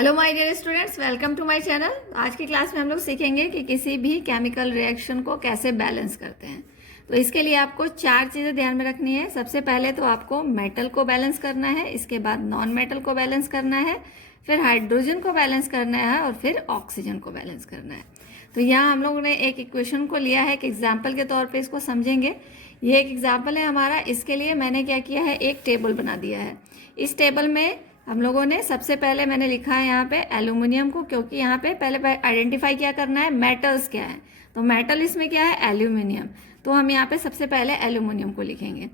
Hello my dear students, welcome to my channel. आज की class में हम लोग सीखेंगे कि किसी भी केमिकल रिएक्शन को कैसे बैलेंस करते हैं। तो इसके लिए आपको चार चीज़ें ध्यान में रखनी है। सबसे पहले तो आपको मेटल को बैलेंस करना है, इसके बाद नॉन मेटल को बैलेंस करना है, फिर हाइड्रोजन को बैलेंस करना है और फिर ऑक्सीजन को बैलेंस करना है। तो यहाँ हम लोगों ने एक इक्वेशन को लिया है, एक एग्जाम्पल के तौर पर इसको समझेंगे। ये एक एग्जाम्पल है हमारा। इसके लिए मैंने क्या किया है, एक टेबल बना दिया है। इस टेबल में हम लोगों ने सबसे पहले मैंने लिखा है यहाँ पे एल्यूमिनियम को, क्योंकि यहाँ पे पहले आइडेंटिफाई क्या करना है, मेटल्स क्या है। तो मेटल इसमें क्या है, एल्यूमिनियम। तो हम यहाँ पे सबसे पहले एल्यूमिनियम को लिखेंगे।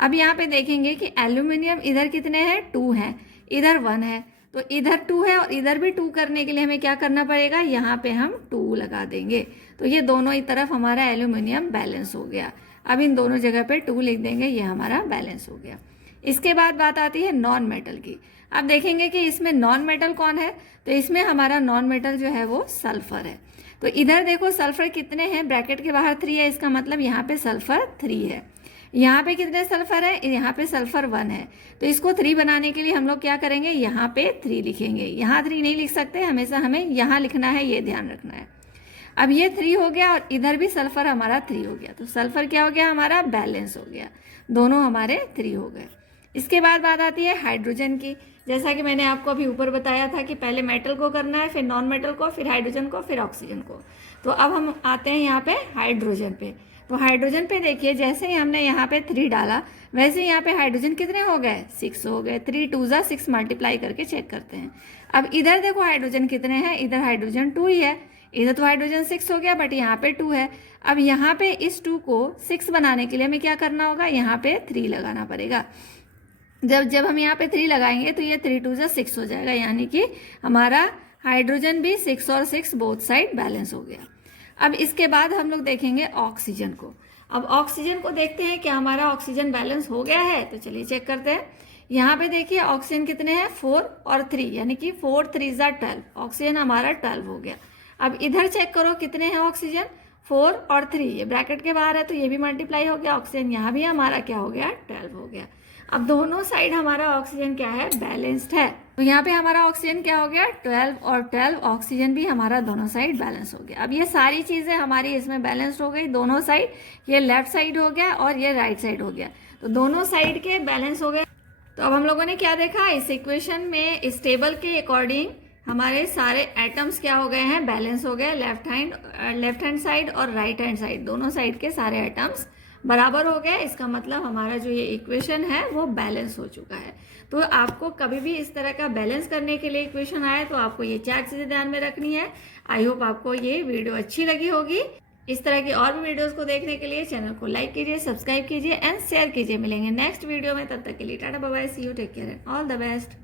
अब यहाँ पे देखेंगे कि एल्यूमिनियम इधर कितने हैं, 2 हैं, इधर 1 है। तो इधर 2 है और इधर भी 2 करने के लिए हमें क्या करना पड़ेगा, यहाँ पे हम 2 लगा देंगे। तो ये दोनों ही तरफ हमारा एल्यूमिनियम बैलेंस हो गया। अब इन दोनों जगह पे 2 लिख देंगे, ये हमारा बैलेंस हो गया। इसके बाद बात आती है नॉन मेटल की। अब देखेंगे कि इसमें नॉन मेटल कौन है। तो इसमें हमारा नॉन मेटल जो है वो सल्फर है। तो इधर देखो सल्फर कितने हैं, ब्रैकेट के बाहर 3 है, इसका मतलब यहाँ पे सल्फर 3 है। यहाँ पे कितने सल्फर है, यहाँ पे सल्फर 1 है। तो इसको 3 बनाने के लिए हम लोग क्या करेंगे, यहाँ पे 3 लिखेंगे। यहाँ 3 नहीं लिख सकते, हमेशा हमें यहाँ लिखना है, ये ध्यान रखना है। अब ये 3 हो गया और इधर भी सल्फर हमारा 3 हो गया। तो सल्फर क्या हो गया, हमारा बैलेंस हो गया, दोनों हमारे 3 हो गए। इसके बाद बात आती है हाइड्रोजन की। जैसा कि मैंने आपको अभी ऊपर बताया था कि पहले मेटल को करना है, फिर नॉन मेटल को, फिर हाइड्रोजन को, फिर ऑक्सीजन को। तो अब हम आते हैं यहाँ पे हाइड्रोजन पे। तो हाइड्रोजन पे देखिए, जैसे ही हमने यहाँ पे 3 डाला, वैसे ही यहाँ पे हाइड्रोजन कितने हो गए, 6 हो गए। 3 2 जा 6 मल्टीप्लाई करके चेक करते हैं। अब इधर देखो हाइड्रोजन कितने हैं, इधर हाइड्रोजन 2 ही है, इधर तो हाइड्रोजन 6 हो गया, बट यहाँ पे 2 है। अब यहाँ पे इस 2 को 6 बनाने के लिए हमें क्या करना होगा, यहाँ पे 3 लगाना पड़ेगा। जब हम यहाँ पे 3 लगाएंगे तो ये 3 2 जा 6 हो जाएगा, यानी कि हमारा हाइड्रोजन भी 6 और 6 बोथ साइड बैलेंस हो गया। अब इसके बाद हम लोग देखेंगे ऑक्सीजन को। अब ऑक्सीजन को देखते हैं कि हमारा ऑक्सीजन बैलेंस हो गया है। तो चलिए चेक करते हैं। यहाँ पे देखिए ऑक्सीजन कितने हैं, 4 और 3, यानी कि 4 3 जा 12। ऑक्सीजन हमारा 12 हो गया। अब इधर चेक करो कितने हैं ऑक्सीजन, 4 और 3, ये ब्रैकेट के बाहर है तो ये भी मल्टीप्लाई हो गया। ऑक्सीजन यहाँ भी हमारा क्या हो गया, 12 हो गया। अब दोनों साइड हमारा ऑक्सीजन क्या है, बैलेंस्ड है। तो यहाँ पे हमारा ऑक्सीजन क्या हो गया, 12 और 12। ऑक्सीजन भी हमारा दोनों साइड बैलेंस हो गया। अब ये सारी चीजें हमारी इसमें बैलेंस्ड हो गई, दोनों साइड। ये लेफ्ट साइड हो गया और ये राइट साइड हो गया। तो दोनों साइड के बैलेंस हो गए। तो अब हम लोगों ने क्या देखा, इस इक्वेशन में इस टेबल के अकॉर्डिंग हमारे सारे एटम्स क्या हो गए हैं, बैलेंस हो गए। लेफ्ट हैंड साइड और राइट हैंड साइड, दोनों साइड के सारे एटम्स बराबर हो गए। इसका मतलब हमारा जो ये इक्वेशन है वो बैलेंस हो चुका है। तो आपको कभी भी इस तरह का बैलेंस करने के लिए इक्वेशन आए तो आपको ये 4 चीजें ध्यान में रखनी है। आई होप आपको ये वीडियो अच्छी लगी होगी। इस तरह की और भी वीडियोस को देखने के लिए चैनल को लाइक कीजिए, सब्सक्राइब कीजिए एंड शेयर कीजिए। मिलेंगे नेक्स्ट वीडियो में, तब तक के लिए tata bye bye, see you, take care and all the best.